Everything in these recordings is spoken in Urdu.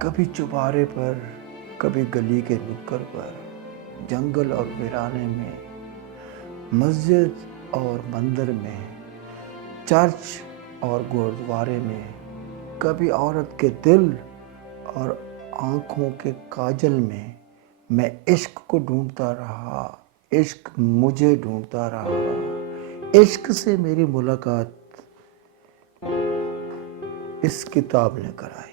کبھی چوبارے پر، کبھی گلی کے نکڑ پر، جنگل اور ویرانے میں، مسجد اور مندر میں، چرچ اور گردوارے میں، کبھی عورت کے دل اور آنکھوں کے کاجل میں عشق کو ڈھونڈتا رہا، عشق مجھے ڈھونڈتا رہا، عشق سے میری ملاقات اس کتاب نے کرائی۔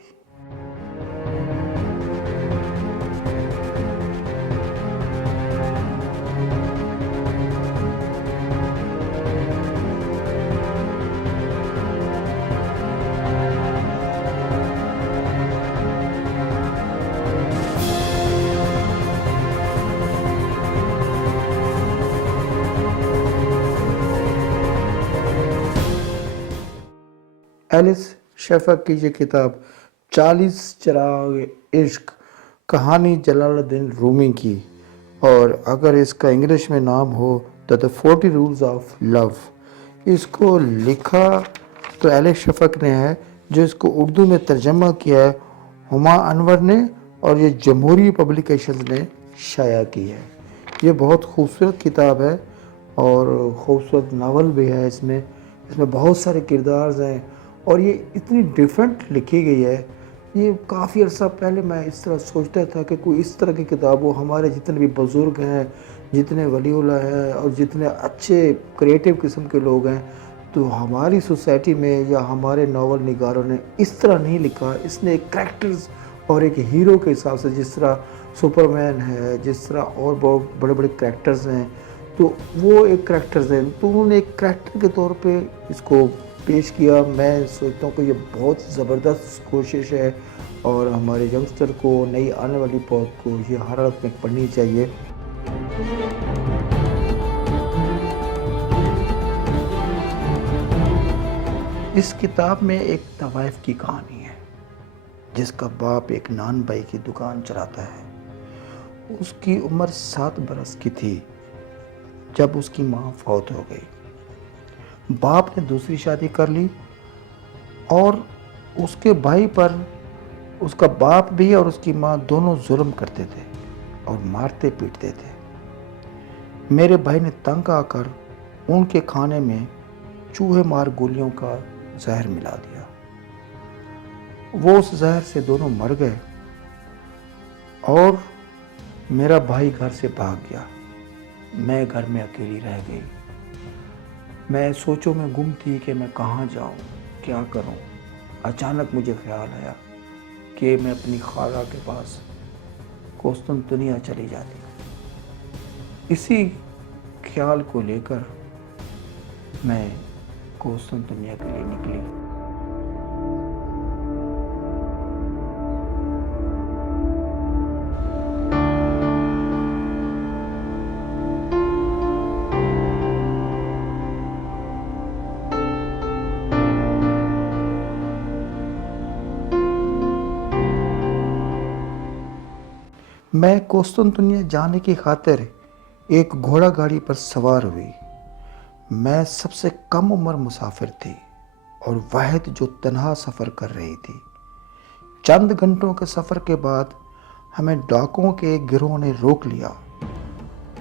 ایلس شفق کی یہ کتاب 40 چراغ عشق، کہانی جلال الدین رومی کی، اور اگر اس کا انگلش میں نام ہو تو The 40 Rules of Love۔ اس کو لکھا تو ایلس شفق نے ہے، جو اس کو اردو میں ترجمہ کیا ہے ہما انور نے، اور یہ جمہوری پبلیکیشنز نے شائع کی ہے۔ یہ بہت خوبصورت کتاب ہے اور خوبصورت ناول بھی ہے۔ اس میں بہت سارے کردار ہیں اور یہ اتنی ڈیفرنٹ لکھی گئی ہے۔ یہ کافی عرصہ پہلے میں اس طرح سوچتا تھا کہ کوئی اس طرح کی کتاب ہو، ہمارے جتنے بھی بزرگ ہیں، جتنے ولی اللہ ہیں اور جتنے اچھے کریٹیو قسم کے لوگ ہیں، تو ہماری سوسائٹی میں یا ہمارے ناول نگاروں نے اس طرح نہیں لکھا۔ اس نے ایک کریکٹرز اور ایک ہیرو کے حساب سے، جس طرح سپر مین ہے، جس طرح اور بہت بڑے بڑے کریکٹرز ہیں، تو وہ ایک کریکٹرز ہیں، تو انہوں نے ایک کریکٹر کے طور پہ اس کو پیش کیا۔ میں سوچتا ہوں کہ یہ بہت زبردست کوشش ہے اور ہمارے ینگسٹر کو، نئی آنے والی پود کو یہ ہر حالت میں پڑھنی چاہیے۔ اس کتاب میں ایک طوائف کی کہانی ہے، جس کا باپ ایک نان بائی کی دکان چلاتا ہے۔ اس کی عمر 7 برس کی تھی جب اس کی ماں فوت ہو گئی۔ باپ نے دوسری شادی کر لی اور اس کے بھائی پر اس کا باپ بھی اور اس کی ماں دونوں ظلم کرتے تھے اور مارتے پیٹتے تھے۔ میرے بھائی نے تنگ آ کر ان کے کھانے میں چوہے مار گولیوں کا زہر ملا دیا۔ وہ اس زہر سے دونوں مر گئے اور میرا بھائی گھر سے بھاگ گیا۔ میں گھر میں اکیلی رہ گئی۔ میں سوچوں میں گم تھی کہ میں کہاں جاؤں، کیا کروں۔ اچانک مجھے خیال آیا کہ میں اپنی خالہ کے پاس قسطنطنیہ چلی جاتی۔ اسی خیال کو لے کر میں قسطنطنیہ کے لیے نکلی۔ میں قسطنطنیہ جانے کی خاطر ایک گھوڑا گاڑی پر سوار ہوئی۔ میں سب سے کم عمر مسافر تھی اور واحد جو تنہا سفر کر رہی تھی۔ چند گھنٹوں کے سفر کے بعد ہمیں ڈاکوؤں کے ایک گروہ نے روک لیا۔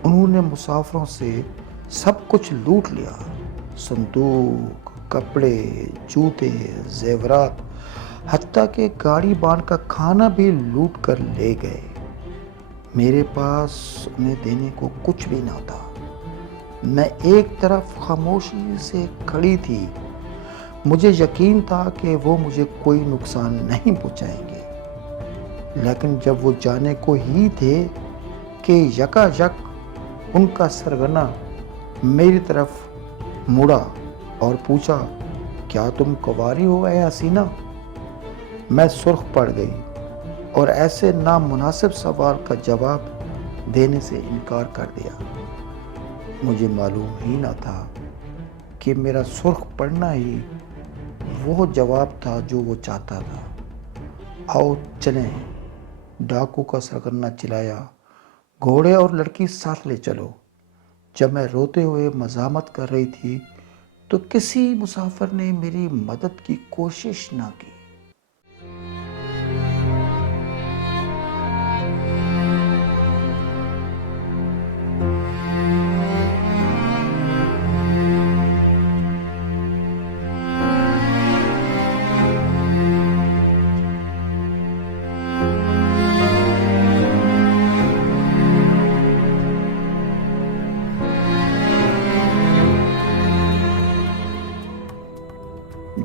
انہوں نے مسافروں سے سب کچھ لوٹ لیا، صندوق، کپڑے، جوتے، زیورات، حتیٰ کہ گاڑی بان کا کھانا بھی لوٹ کر لے گئے۔ میرے پاس انہیں دینے کو کچھ بھی نہ تھا۔ میں ایک طرف خاموشی سے کھڑی تھی۔ مجھے یقین تھا کہ وہ مجھے کوئی نقصان نہیں پہنچائیں گے، لیکن جب وہ جانے کو ہی تھے کہ یکا یک ان کا سرغنہ میری طرف مڑا اور پوچھا، کیا تم کنواری ہو اے حسینہ؟ میں سرخ پڑ گئی اور ایسے نامناسب سوال کا جواب دینے سے انکار کر دیا۔ مجھے معلوم ہی نہ تھا کہ میرا سرخ پڑنا ہی وہ جواب تھا جو وہ چاہتا تھا۔ آؤ چلیں، ڈاکو کا سرغنہ چلایا، گھوڑے اور لڑکی ساتھ لے چلو۔ جب میں روتے ہوئے مزاحمت کر رہی تھی تو کسی مسافر نے میری مدد کی کوشش نہ کی۔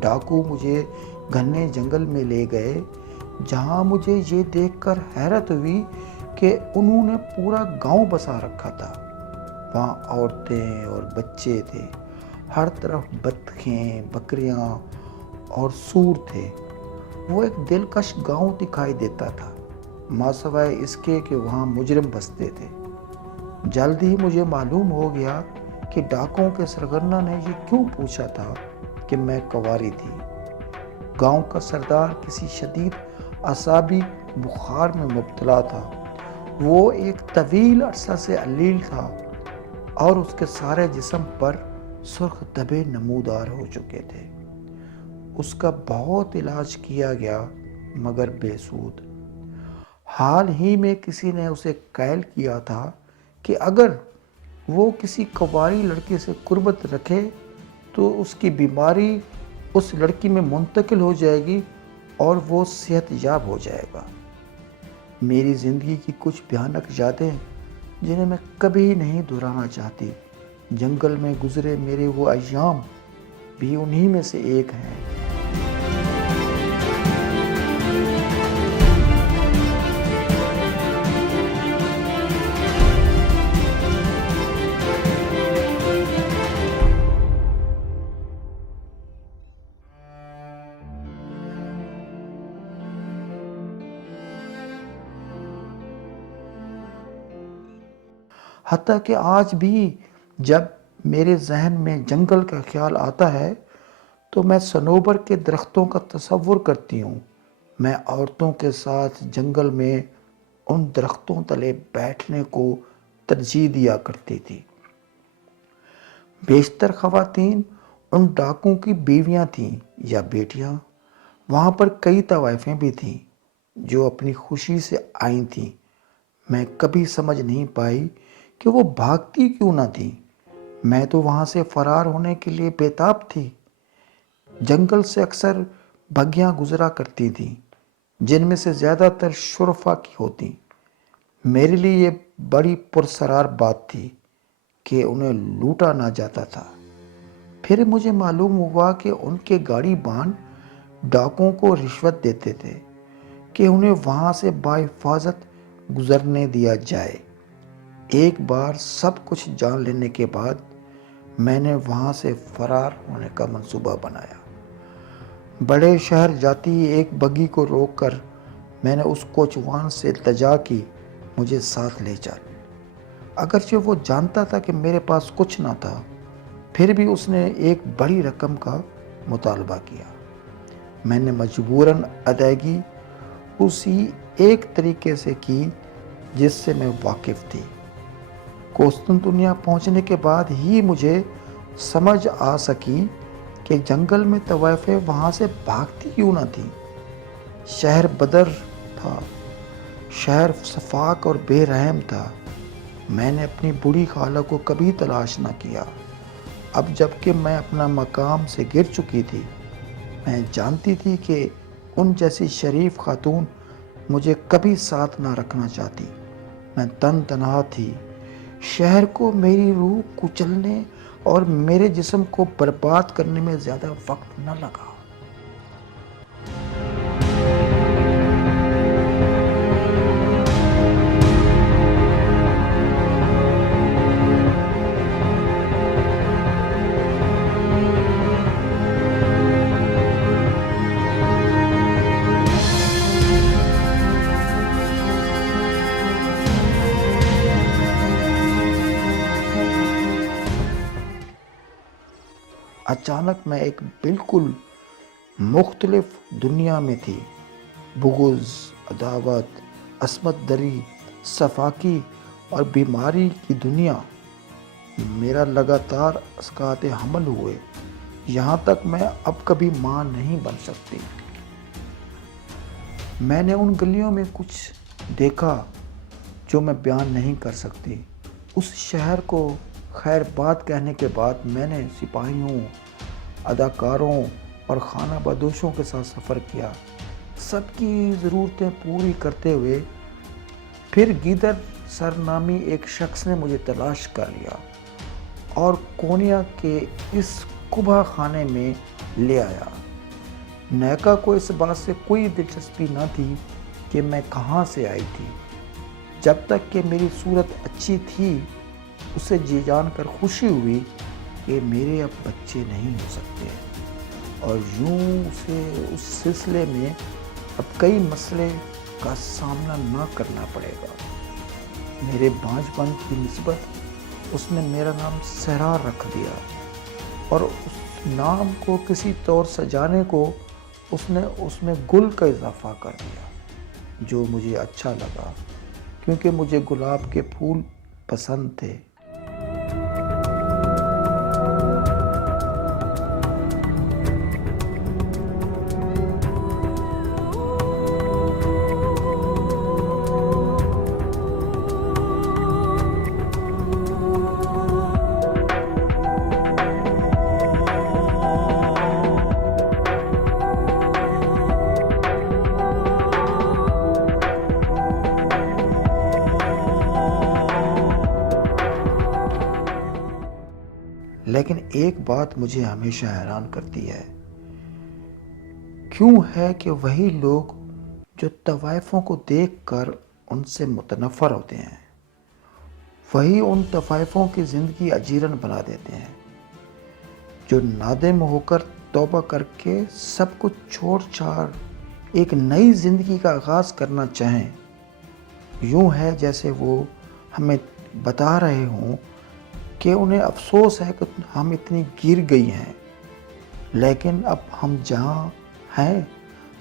ڈاکو مجھے گھنے جنگل میں لے گئے، جہاں مجھے یہ دیکھ کر حیرت ہوئی کہ انہوں نے پورا گاؤں بسا رکھا تھا۔ وہاں عورتیں اور بچے تھے، ہر طرف بطخیں، بکریاں اور سور تھے۔ وہ ایک دلکش گاؤں دکھائی دیتا تھا، ماسوائے اس کے کہ وہاں مجرم بستے تھے۔ جلد ہی مجھے معلوم ہو گیا کہ ڈاکوؤں کے سرغنہ نے یہ کیوں پوچھا تھا کہ میں کنواری تھی۔ گاؤں کا سردار کسی شدید اعصابی بخار میں مبتلا تھا۔ وہ ایک طویل عرصہ سے علیل تھا اور اس کے سارے جسم پر سرخ دھبے نمودار ہو چکے تھے۔ اس کا بہت علاج کیا گیا مگر بے سود۔ حال ہی میں کسی نے اسے قائل کیا تھا کہ اگر وہ کسی کنواری لڑکی سے قربت رکھے تو اس کی بیماری اس لڑکی میں منتقل ہو جائے گی اور وہ صحت یاب ہو جائے گا۔ میری زندگی کی کچھ بھیانک یادیں جنہیں میں کبھی نہیں دہرانا چاہتی، جنگل میں گزرے میرے وہ ایام بھی انہی میں سے ایک ہیں۔ حتیٰ کہ آج بھی جب میرے ذہن میں جنگل کا خیال آتا ہے تو میں صنوبر کے درختوں کا تصور کرتی ہوں۔ میں عورتوں کے ساتھ جنگل میں ان درختوں تلے بیٹھنے کو ترجیح دیا کرتی تھی۔ بیشتر خواتین ان ڈاکوؤں کی بیویاں تھیں یا بیٹیاں۔ وہاں پر کئی طوائفیں بھی تھیں جو اپنی خوشی سے آئی تھیں۔ میں کبھی سمجھ نہیں پائی کہ وہ بھاگتی کیوں نہ تھی۔ میں تو وہاں سے فرار ہونے کے لیے بےتاب تھی۔ جنگل سے اکثر بگیاں گزرا کرتی تھیں جن میں سے زیادہ تر شرفا کی ہوتی۔ میرے لیے یہ بڑی پرسرار بات تھی کہ انہیں لوٹا نہ جاتا تھا۔ پھر مجھے معلوم ہوا کہ ان کے گاڑی بان ڈاکوؤں کو رشوت دیتے تھے کہ انہیں وہاں سے بحفاظت گزرنے دیا جائے۔ ایک بار سب کچھ جان لینے کے بعد میں نے وہاں سے فرار ہونے کا منصوبہ بنایا۔ بڑے شہر جاتی ایک بگی کو روک کر میں نے اس کوچوان سے التجا کی مجھے ساتھ لے چل۔ اگرچہ وہ جانتا تھا کہ میرے پاس کچھ نہ تھا، پھر بھی اس نے ایک بڑی رقم کا مطالبہ کیا۔ میں نے مجبوراً ادائیگی اسی ایک طریقے سے کی جس سے میں واقف تھی۔ قسطنطنیہ پہنچنے کے بعد ہی مجھے سمجھ آ سکی کہ جنگل میں طوائفیں وہاں سے بھاگتی کیوں نہ تھیں۔ شہر بدر تھا، شہر شفاق اور بے رحم تھا۔ میں نے اپنی بوڑھی خالہ کو کبھی تلاش نہ کیا۔ اب جب کہ میں اپنا مقام سے گر چکی تھی، میں جانتی تھی کہ ان جیسی شریف خاتون مجھے کبھی ساتھ نہ رکھنا چاہتی۔ میں تن تنہا تھی۔ شہر کو میری روح کچلنے اور میرے جسم کو برباد کرنے میں زیادہ وقت نہ لگا۔ اچانک میں ایک بالکل مختلف دنیا میں تھی۔ بغض، عداوت، عصمت دری، صفاقی اور بیماری کی دنیا۔ میرا لگاتار اسقاط حمل ہوئے، یہاں تک میں اب کبھی ماں نہیں بن سکتی۔ میں نے ان گلیوں میں کچھ دیکھا جو میں بیان نہیں کر سکتی۔ اس شہر کو خیر بات کہنے کے بعد میں نے سپاہیوں، اداکاروں اور خانہ بدوشوں کے ساتھ سفر کیا، سب کی ضرورتیں پوری کرتے ہوئے۔ پھر گیدر سر نامی ایک شخص نے مجھے تلاش کر لیا اور کونیا کے اس کبا خانے میں لے آیا۔ نیکا کو اس بات سے کوئی دلچسپی نہ تھی کہ میں کہاں سے آئی تھی، جب تک کہ میری صورت اچھی تھی اسے جی جان کر خوشی ہوئی کہ میرے اب بچے نہیں ہو سکتے، اور یوں اسے اس سلسلے میں اب کئی مسئلے کا سامنا نہ کرنا پڑے گا۔ میرے بانجھ پن کی نسبت اس نے میرا نام سہرار رکھ دیا، اور اس نام کو کسی طور سجانے کو اس نے اس میں گل کا اضافہ کر دیا، جو مجھے اچھا لگا کیونکہ مجھے گلاب کے پھول پسند تھے۔ لیکن ایک بات مجھے ہمیشہ حیران کرتی ہے، کیوں ہے کہ وہی لوگ جو طوائفوں کو دیکھ کر ان سے متنفر ہوتے ہیں، وہی ان طوائفوں کی زندگی اجیرن بنا دیتے ہیں، جو نادم ہو کر توبہ کر کے سب کچھ چھوڑ چھاڑ ایک نئی زندگی کا آغاز کرنا چاہیں۔ یوں ہے جیسے وہ ہمیں بتا رہے ہوں کہ انہیں افسوس ہے کہ ہم اتنی گر گئی ہیں، لیکن اب ہم جہاں ہیں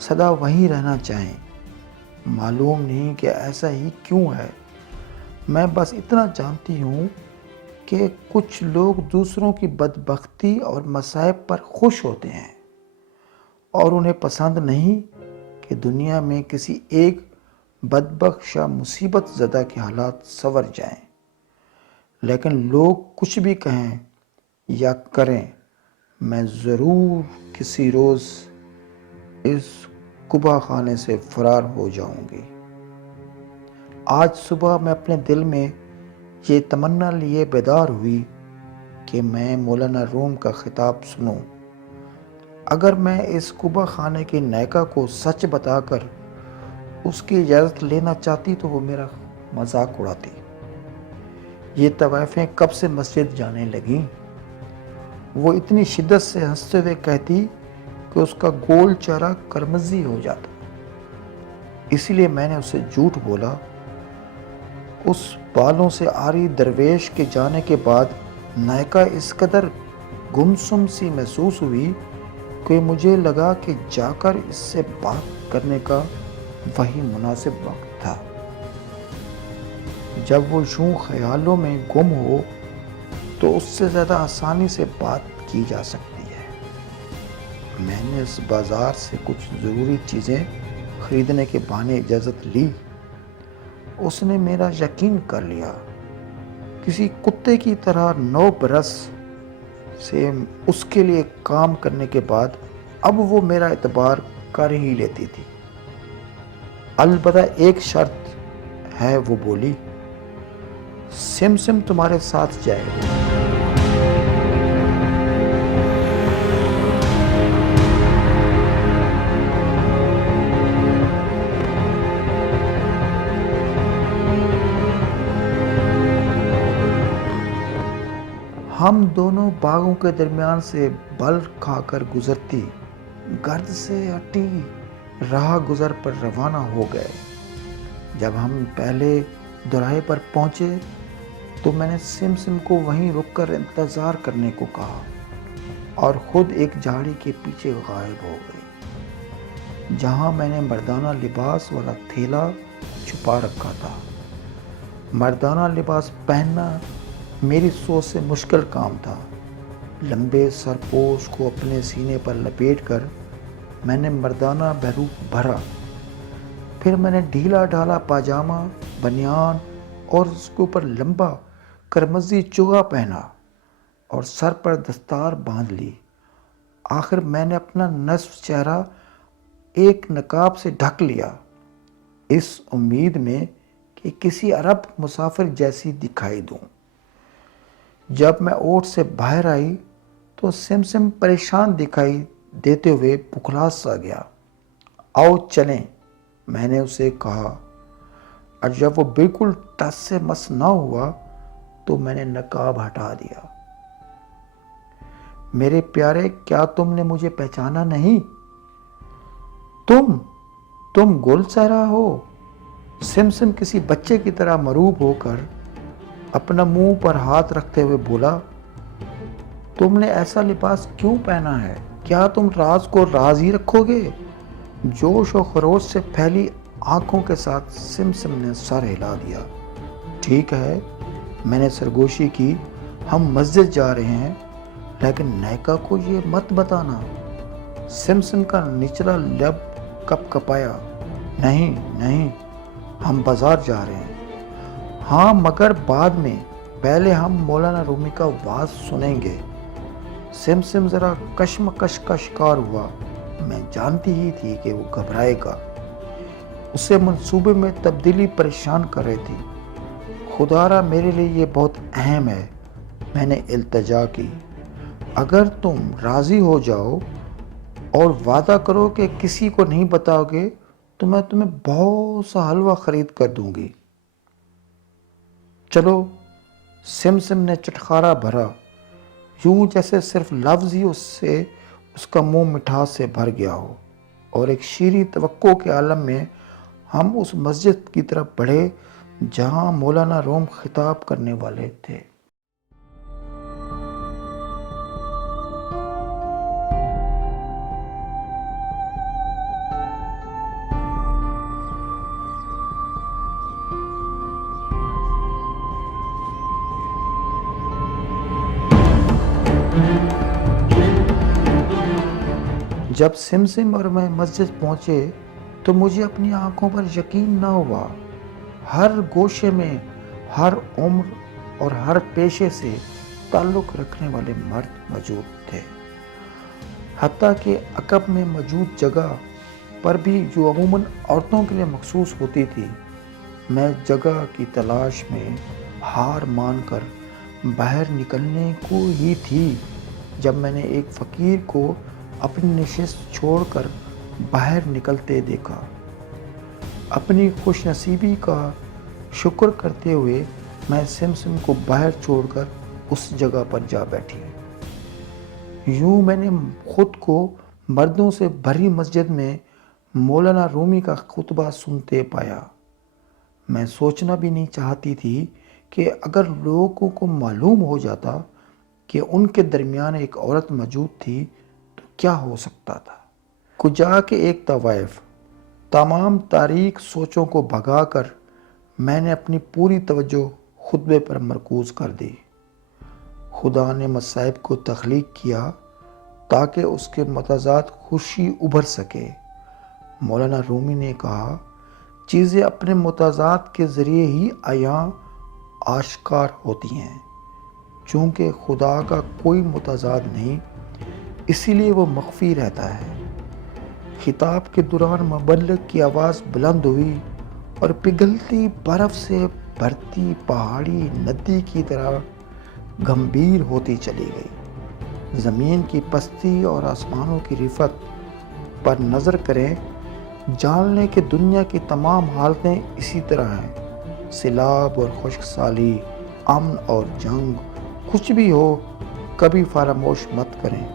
سدا وہیں رہنا چاہیں۔ معلوم نہیں کہ ایسا ہی کیوں ہے، میں بس اتنا جانتی ہوں کہ کچھ لوگ دوسروں کی بدبختی اور مصائب پر خوش ہوتے ہیں، اور انہیں پسند نہیں کہ دنیا میں کسی ایک بدبخت یا مصیبت زدہ کے حالات سنور جائیں۔ لیکن لوگ کچھ بھی کہیں یا کریں، میں ضرور کسی روز اس قبا خانے سے فرار ہو جاؤں گی۔ آج صبح میں اپنے دل میں یہ تمنا لیے بیدار ہوئی کہ میں مولانا روم کا خطاب سنوں۔ اگر میں اس قبا خانے کے نیکا کو سچ بتا کر اس کی اجازت لینا چاہتی تو وہ میرا مذاق اڑاتی۔ یہ طوائفیں کب سے مسجد جانے لگیں؟ وہ اتنی شدت سے ہنستے ہوئے کہتی کہ اس کا گول چہرہ کرمزی ہو جاتا۔ اسی لیے میں نے اسے جھوٹ بولا۔ اس بالوں سے آری درویش کے جانے کے بعد نائکا اس قدر گمسم سی محسوس ہوئی کہ مجھے لگا کہ جا کر اس سے بات کرنے کا وہی مناسب وقت تھا۔ جب وہ یوں خیالوں میں گم ہو تو اس سے زیادہ آسانی سے بات کی جا سکتی ہے۔ میں نے اس بازار سے کچھ ضروری چیزیں خریدنے کے بہانے اجازت لی۔ اس نے میرا یقین کر لیا۔ کسی کتے کی طرح 9 برس سے اس کے لیے کام کرنے کے بعد اب وہ میرا اعتبار کر ہی لیتی تھی۔ البتہ ایک شرط ہے، وہ بولی، سم تمہارے ساتھ جائے گا۔ ہم دونوں باغوں کے درمیان سے بل کھا کر گزرتی گرد سے ہٹی راہ گزر پر روانہ ہو گئے۔ جب ہم پہلے دوراہے پر پہنچے تو میں نے سم کو وہیں رک کر انتظار کرنے کو کہا اور خود ایک جھاڑی کے پیچھے غائب ہو گئی، جہاں میں نے مردانہ لباس والا تھیلا چھپا رکھا تھا۔ مردانہ لباس پہننا میری سوچ سے مشکل کام تھا۔ لمبے سرپوش کو اپنے سینے پر لپیٹ کر میں نے مردانہ بہروپ بھرا، پھر میں نے ڈھیلا ڈھالا پاجامہ، بنیان اور اس کے اوپر لمبا کرمزی چوغا پہنا اور سر پر دستار باندھ لی۔ آخر میں نے اپنا نصف چہرہ ایک نقاب سے ڈھک لیا، اس امید میں کہ کسی عرب مسافر جیسی دکھائی دوں۔ جب میں اوٹ سے باہر آئی تو سم پریشان دکھائی دیتے ہوئے بکھلا سا گیا۔ آؤ چلیں، میں نے اسے کہا، اور جب وہ بالکل ٹس سے مس نہ ہوا تو میں نے نقاب ہٹا دیا۔ میرے پیارے، کیا تم نے مجھے پہچانا نہیں؟ تم گل صحرا ہو؟ سمسم کسی بچے کی طرح مروب ہو کر اپنا منہ پر ہاتھ رکھتے ہوئے بولا، تم نے ایسا لباس کیوں پہنا ہے؟ کیا تم راز کو راز ہی رکھو گے؟ جوش و خروش سے پھیلی آنکھوں کے ساتھ سمسم نے سر ہلا دیا۔ ٹھیک ہے، میں نے سرگوشی کی، ہم مسجد جا رہے ہیں، لیکن نیکا کو یہ مت بتانا۔ سمسم کا نچلا لب کپ کپایا۔ نہیں، ہم بازار جا رہے ہیں۔ ہاں، مگر بعد میں، پہلے ہم مولانا رومی کا وعظ سنیں گے۔ سمسم ذرا کشمکش کا شکار ہوا۔ میں جانتی ہی تھی کہ وہ گھبرائے گا۔ اسے منصوبے میں تبدیلی پریشان کر رہی تھی۔ خدارا، میرے لیے یہ بہت اہم ہے، میں نے التجا کی۔ اگر تم راضی ہو جاؤ اور وعدہ کرو کہ کسی کو نہیں بتاؤ گے تو میں تمہیں بہت سا حلوہ خرید کر دوں گی۔ چلو، سمسم نے چٹخارا بھرا، یوں جیسے صرف لفظ ہی اس کا منہ مٹھاس سے بھر گیا ہو، اور ایک شیریں توقع کے عالم میں ہم اس مسجد کی طرف بڑھے جہاں مولانا روم خطاب کرنے والے تھے۔ جب سمسم اور میں مسجد پہنچے تو مجھے اپنی آنکھوں پر یقین نہ ہوا۔ ہر گوشے میں، ہر عمر اور ہر پیشے سے تعلق رکھنے والے مرد موجود تھے۔ حتیٰ کہ عقب میں موجود جگہ پر بھی، جو عموماً عورتوں کے لیے مخصوص ہوتی تھی، میں جگہ کی تلاش میں ہار مان کر باہر نکلنے کو ہی تھی جب میں نے ایک فقیر کو اپنی نشست چھوڑ کر باہر نکلتے دیکھا۔ اپنی خوش نصیبی کا شکر کرتے ہوئے میں سمسم کو باہر چھوڑ کر اس جگہ پر جا بیٹھی۔ یوں میں نے خود کو مردوں سے بھری مسجد میں مولانا رومی کا خطبہ سنتے پایا۔ میں سوچنا بھی نہیں چاہتی تھی کہ اگر لوگوں کو معلوم ہو جاتا کہ ان کے درمیان ایک عورت موجود تھی تو کیا ہو سکتا تھا۔ کجا کے ایک طوائف، تمام تاریک سوچوں کو بھگا کر میں نے اپنی پوری توجہ خطبے پر مرکوز کر دی۔ خدا نے مصائب کو تخلیق کیا تاکہ اس کے متضاد خوشی ابھر سکے۔ مولانا رومی نے کہا، چیزیں اپنے متضاد کے ذریعے ہی عیاں آشکار ہوتی ہیں۔ چونکہ خدا کا کوئی متضاد نہیں، اسی لیے وہ مخفی رہتا ہے۔ خطاب کے دوران مبلغ کی آواز بلند ہوئی اور پگھلتی برف سے بھرتی پہاڑی ندی کی طرح گمبھیر ہوتی چلی گئی۔ زمین کی پستی اور آسمانوں کی رفعت پر نظر کریں، جان لیں کہ دنیا کی تمام حالتیں اسی طرح ہیں۔ سیلاب اور خشک سالی، امن اور جنگ، کچھ بھی ہو، کبھی فراموش مت کریں،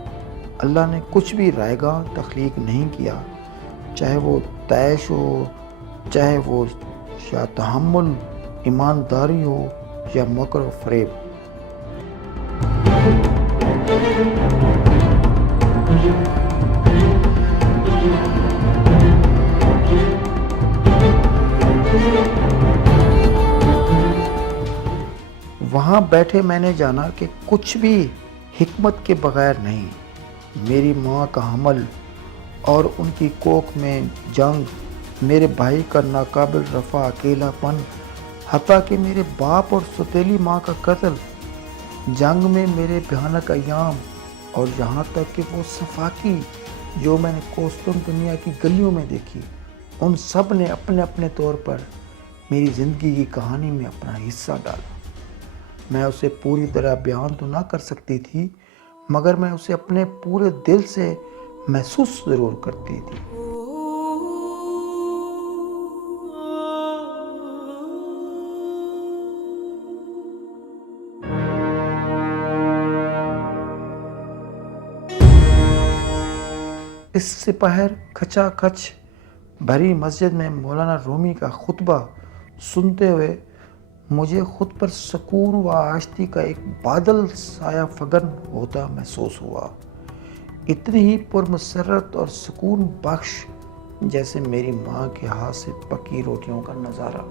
اللہ نے کچھ بھی رائگاں تخلیق نہیں کیا، چاہے وہ طیش ہو، چاہے وہ یا تحمل، ایمانداری ہو یا مکر و فریب۔ وہاں بیٹھے میں نے جانا کہ کچھ بھی حکمت کے بغیر نہیں۔ میری ماں کا حمل اور ان کی کوکھ میں جنگ، میرے بھائی کا ناقابل رفع اکیلا پن، حتیٰ کہ میرے باپ اور سوتیلی ماں کا قتل، جنگ میں میرے بھیانک ایام، اور یہاں تک کہ وہ صفاقی جو میں نے قسطنطنیہ کی گلیوں میں دیکھی، ان سب نے اپنے اپنے طور پر میری زندگی کی کہانی میں اپنا حصہ ڈالا۔ میں اسے پوری طرح بیان تو نہ کر سکتی تھی، مگر میں اسے اپنے پورے دل سے محسوس ضرور کرتی تھی۔ اس سپہر کھچا کھچ بھری مسجد میں مولانا رومی کا خطبہ سنتے ہوئے مجھے خود پر سکون و آشتی کا ایک بادل سایہ فگن ہوتا محسوس ہوا، اتنی ہی پرمسرت اور سکون بخش جیسے میری ماں کے ہاتھ سے پکی روٹیوں کا نظارہ۔